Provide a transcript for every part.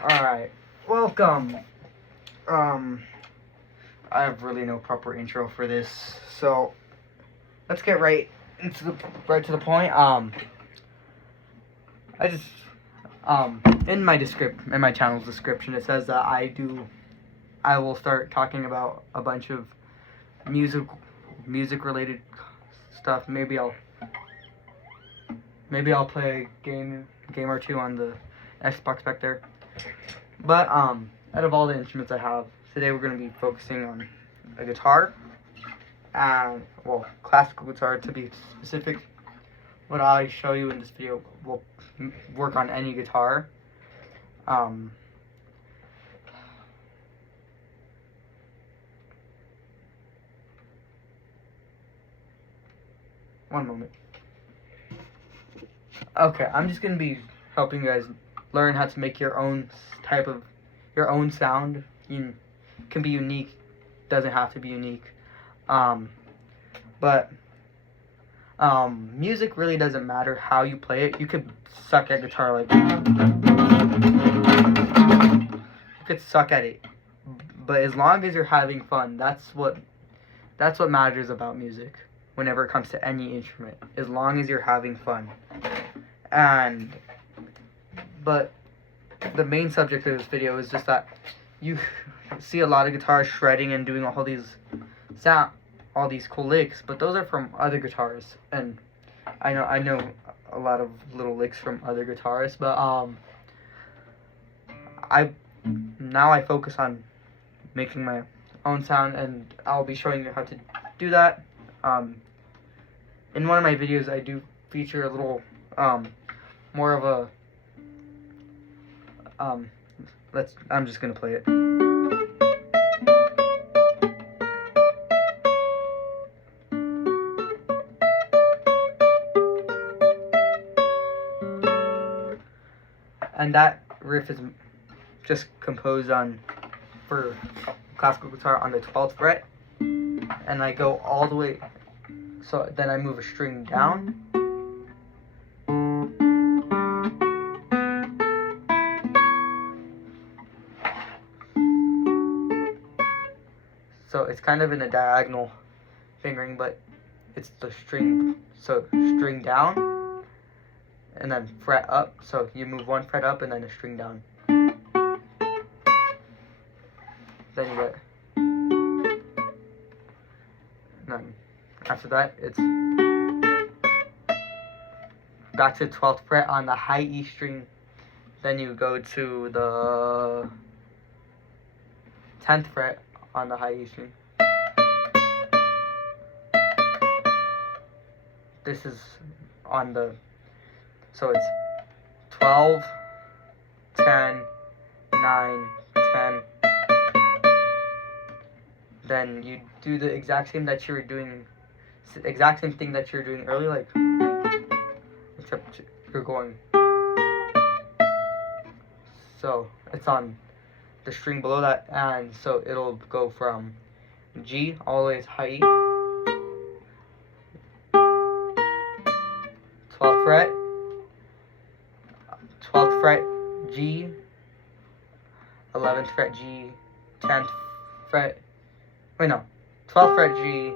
Alright, welcome. I have really no proper intro for this, so let's get right to the point. I just in my channel's description it says that I will start talking about a bunch of music related stuff. Maybe I'll play a game or two on the Xbox back there. But out of all the instruments I have, today we're going to be focusing on a guitar, and classical guitar to be specific. What I show you in this video will work on any guitar. One moment. Okay, I'm just going to be helping you guys learn how to make your own sound. You can be unique, doesn't have to be unique. But music really doesn't matter how you play it. You could suck at guitar like you could suck at it, but as long as you're having fun, that's what matters about music. Whenever it comes to any instrument, as long as you're having fun. But the main subject of this video is just that you see a lot of guitars shredding and doing all these cool licks, but those are from other guitars, and I know a lot of little licks from other guitarists, but I focus on making my own sound, and I'll be showing you how to do that. In one of my videos, I do feature a little more of a I'm just gonna play it. And that riff is just composed for classical guitar on the 12th fret, and I go all the way. So then I move a string down. So it's kind of in a diagonal fingering, but it's the string. So string down, and then fret up. So you move one fret up and then a string down. Then you get. Then after that, it's back to 12th fret on the high E string. Then you go to the 10th fret on the high E string. This is on the, so it's 12, 10, 9, 10. Then you do the exact same thing that you were doing earlier, like, except you're going. So it's on the string below that, and so it'll go from G all the way to high E. 12th fret, 12th fret G, 11th fret G, 10th fret, 12th fret G,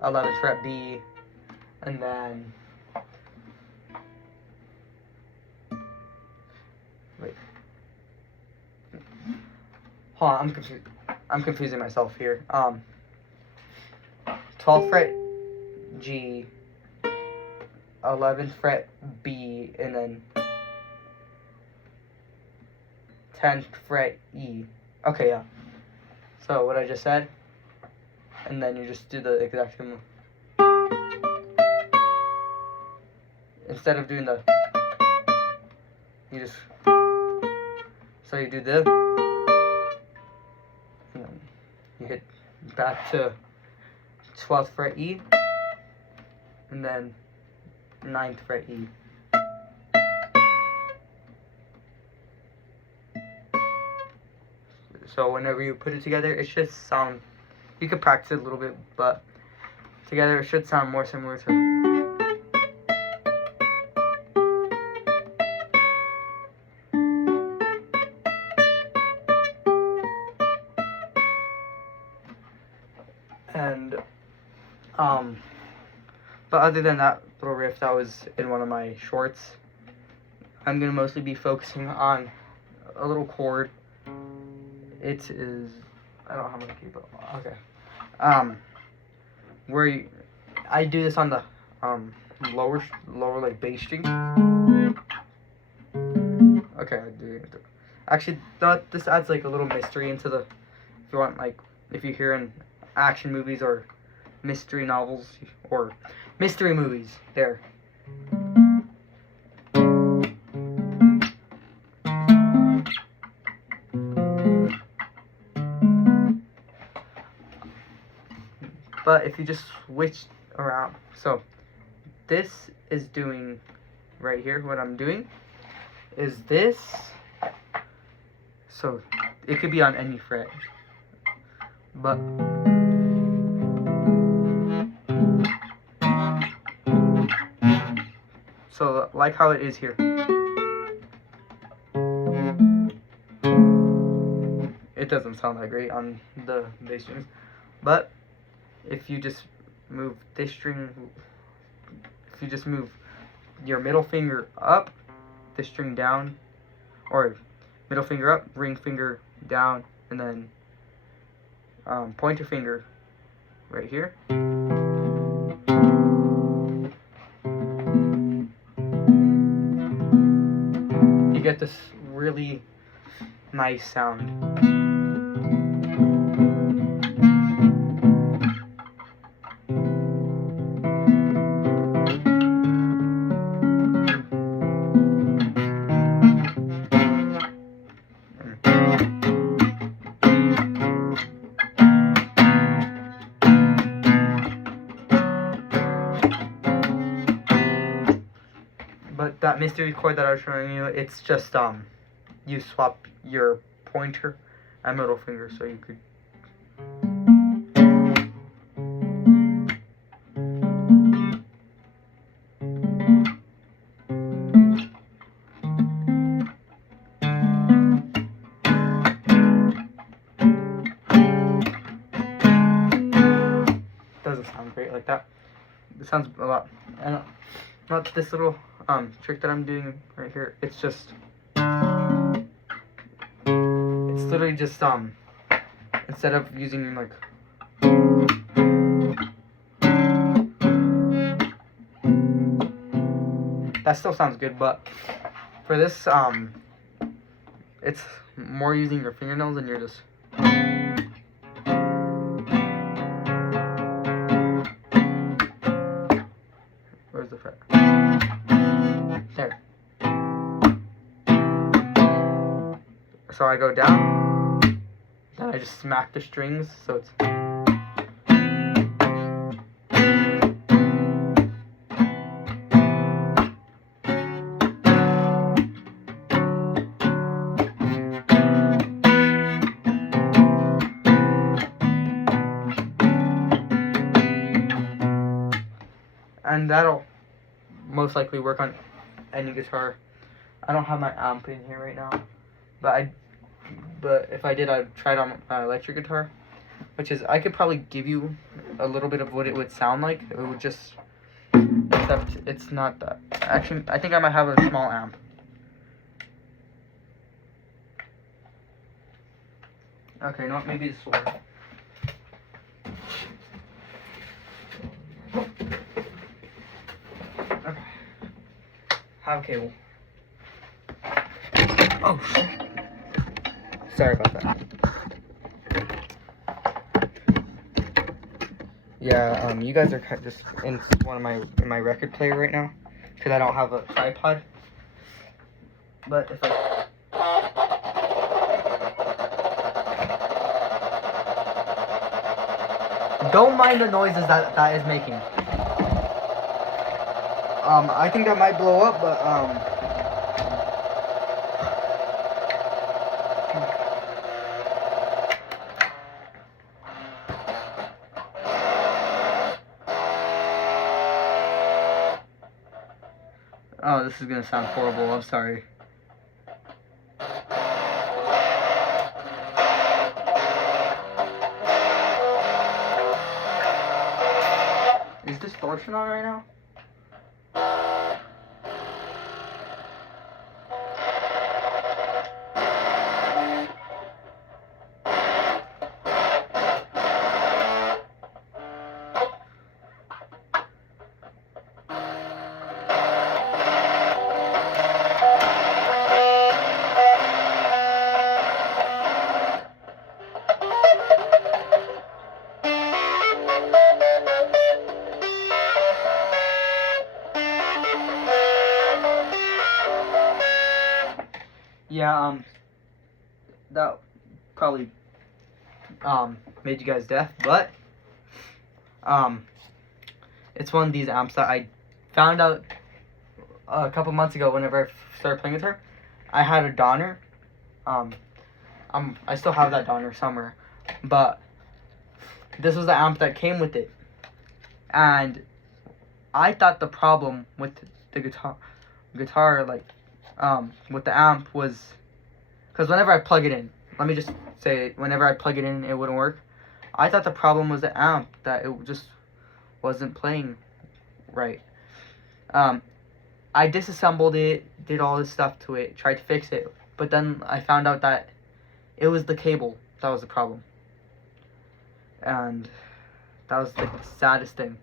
11th fret B, and then, hold on, I'm confusing myself here. 12th fret G, 11th fret B, and then 10th fret E. Okay, yeah. So what I just said, and then you just do the exact same. Instead of doing the, you just, so you do the, and then you hit back to 12th fret E, and then 9th fret E. So whenever you put it together, it should sound, you could practice it a little bit, but together it should sound more similar to. But other than that little riff that was in one of my shorts, I'm gonna mostly be focusing on a little chord. It is, I don't have my keyboard. Okay. Where I do this on the lower like bass string. Okay, I do. Actually, this adds like a little mystery into the. If you want, like, if you hear in action movies or mystery novels or mystery movies, there. But if you just switch around, so this is doing right here. What I'm doing is this. So it could be on any fret, but so like how it is here. It doesn't sound that great on the bass strings, but if you just move this string, if you just move your middle finger up, this string down, or middle finger up, ring finger down, and then pointer finger right here. You get this really nice sound. But that mystery chord that I was showing you, it's just you swap your pointer and middle finger, so you could. Doesn't sound great like that. It sounds a lot. I don't. Not this little trick that I'm doing right here. It's just. It's literally just instead of using like. That still sounds good, but for this it's more using your fingernails and you're just. Where's the fret? There. So I go down, then I just smack the strings, so it's. And that'll most likely work on any guitar. I don't have my amp in here right now, but if I did, I'd try it on my electric guitar, which is, I could probably give you a little bit of what it would sound like. It would just, except it's not that. Actually, I think I might have a small amp. Okay, no, maybe this will work. Okay. Have a cable. Oh, shit. Sorry about that. Yeah, you guys are just in in my record player right now, because I don't have a tripod. But if I don't mind the noises that is making. I think that might blow up, but oh, this is gonna sound horrible. I'm sorry. distortion on right now? Yeah, that probably made you guys deaf, but it's one of these amps that I found out a couple months ago whenever I started playing with her. I had a Donner. I still have that Donner somewhere, but this was the amp that came with it, and I thought the problem with the guitar like with the amp was because whenever I plug it in, let me just say, whenever I plug it in, it wouldn't work. I thought the problem was the amp, that it just wasn't playing right. I disassembled it, did all this stuff to it, tried to fix it, but then I found out that it was the cable that was the problem. And that was the saddest thing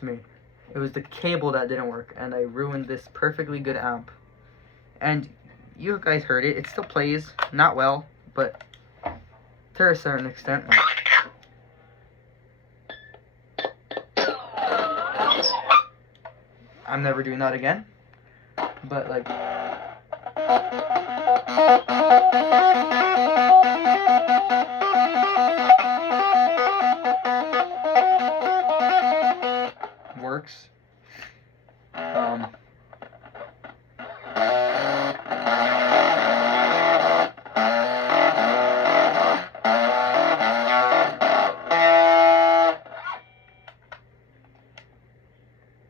to me. It was the cable that didn't work, and I ruined this perfectly good amp. And you guys heard it. It still plays, not well, but to a certain extent. I'm never doing that again. But like, works.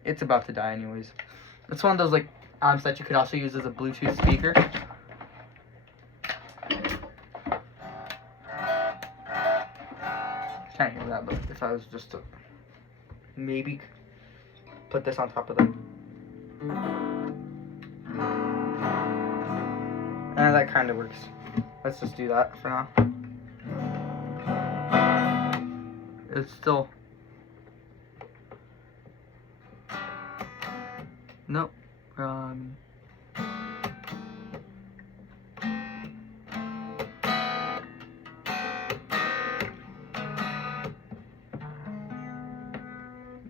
It's about to die anyways. It's one of those like amps that you could also use as a Bluetooth speaker. Can't hear that, but if I was just to maybe put this on top of them. And that kind of works. Let's just do that for now. It's still... Nope.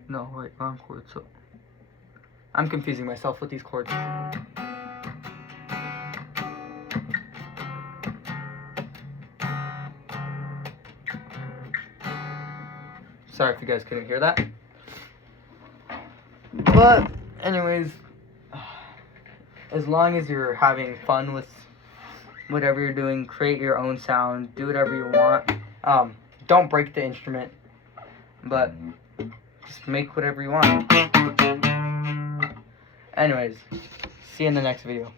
No, wait, wrong chord. So I'm confusing myself with these chords. Sorry if you guys couldn't hear that. But anyways, as long as you're having fun with whatever you're doing, create your own sound, do whatever you want. Don't break the instrument, but just make whatever you want. Anyways, see you in the next video.